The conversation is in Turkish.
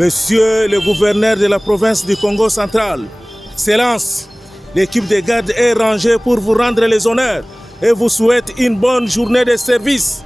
Monsieur le gouverneur de la province du Congo central, Excellence, l'équipe de garde est rangée pour vous rendre les honneurs et vous souhaite une bonne journée de service.